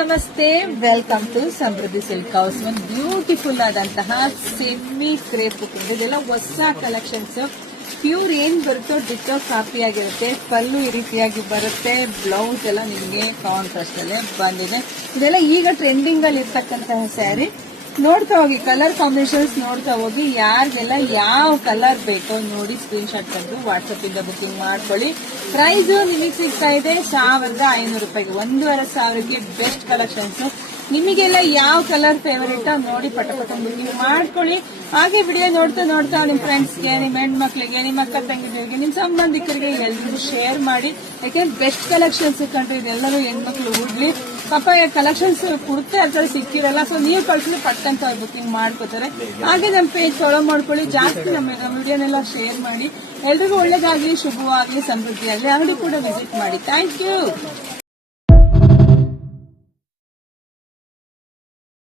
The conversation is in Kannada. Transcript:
ನಮಸ್ತೆ, welcome to Samruddhi silk house. ಒಂದು ಬ್ಯೂಟಿಫುಲ್ ಆದಂತಹ ಸೆಮಿ ಕ್ರೇಪ್ ಇದೆಲ್ಲ ಹೊಸ ಕಲೆಕ್ಷನ್ಸ್. ಪ್ಯೂರ್ ಏನ್ ಬರುತ್ತೋ ಡಿಟೋ ಕಾಪಿ ಆಗಿರುತ್ತೆ. ಪಲ್ಲು ಈ ರೀತಿಯಾಗಿ ಬರುತ್ತೆ. ಬ್ಲೌಸ್ ಎಲ್ಲ ನಿಮಗೆ ಕಾಂಟ್ರಾಸ್ಟ್ ಅಲ್ಲೇ ಬಂದಿದೆ. ಇದೆಲ್ಲ ಈಗ ಟ್ರೆಂಡಿಂಗ್ ಅಲ್ಲಿ ಇರ್ತಕ್ಕಂತಹ ಸ್ಯಾರಿ. ನೋಡ್ತಾ ಹೋಗಿ, ಕಲರ್ ಕಾಂಬಿನೇಷನ್ಸ್ ನೋಡ್ತಾ ಹೋಗಿ. ಯಾರಿಗೆಲ್ಲ ಯಾವ ಕಲರ್ ಬೇಕೋ ನೋಡಿ ಸ್ಕ್ರೀನ್ ಶಾಟ್ ತಂದು ವಾಟ್ಸ್ಆಪ್ ಇಂದ ಬುಕಿಂಗ್ ಮಾಡ್ಕೊಳ್ಳಿ. ಪ್ರೈಸ್ ನಿಮಗೆ ಸಿಗ್ತಾ ಇದೆ 1500 ರೂಪಾಯಿಗೆ. 1500ಕ್ಕೆ ಬೆಸ್ಟ್ ಕಲೆಕ್ಷನ್ಸ್. ನಿಮಗೆಲ್ಲ ಯಾವ ಕಲರ್ ಫೇವರೇಟ್ ನೋಡಿ ಪಟ ಬುಕಿಂಗ್ ಮಾಡ್ಕೊಳ್ಳಿ. ಹಾಗೆ ವಿಡಿಯೋ ನೋಡ್ತಾ ನೋಡ್ತಾ ನಿಮ್ ಫ್ರೆಂಡ್ಸ್ಗೆ, ನಿಮ್ ಹೆಣ್ಮಕ್ಳಿಗೆ, ನಿಮ್ಮ ಅಕ್ಕ ತಂಗಿಗಳಿಗೆ, ನಿಮ್ ಸಂಬಂಧಿಕರಿಗೆ ಎಲ್ರಿಗೂ ಶೇರ್ ಮಾಡಿ. ಯಾಕಂದ್ರೆ ಬೆಸ್ಟ್ ಕಲೆಕ್ಷನ್ಸ್ ಕಂಡ್ರೆ ಇದೆಲ್ಲರೂ ಹೆಣ್ಮಕ್ಳು ಉಡ್ಲಿ. ಪಾಪ ಕಲೆಕ್ಷನ್ಸ್ ಕುರ್ತೆ ಅದ್ರ ಸಿಕ್ಕಿರಲ್ಲ. ಸೊ ನೀವು ಕಳ್ಸಿ ಪಟ್ಟಂತ ಬುಕಿಂಗ್ ಮಾಡ್ಕೋತಾರೆ. ಹಾಗೆ ನಮ್ಮ ಪೇಜ್ ಫಾಲೋ ಮಾಡ್ಕೊಳ್ಳಿ. ಜಾಸ್ತಿ ನಮ್ಮ ವಿಡಿಯೋನೆಲ್ಲ ಶೇರ್ ಮಾಡಿ. ಎಲ್ರಿಗೂ ಒಳ್ಳೇದಾಗ್ಲಿ, ಶುಭವಾಗ್ಲಿ, ಸಮೃದ್ಧಿಯಾಗ್ಲಿ. ಅಂಗಡಿ ಕೂಡ ವಿಸಿಟ್ ಮಾಡಿ. Thank you.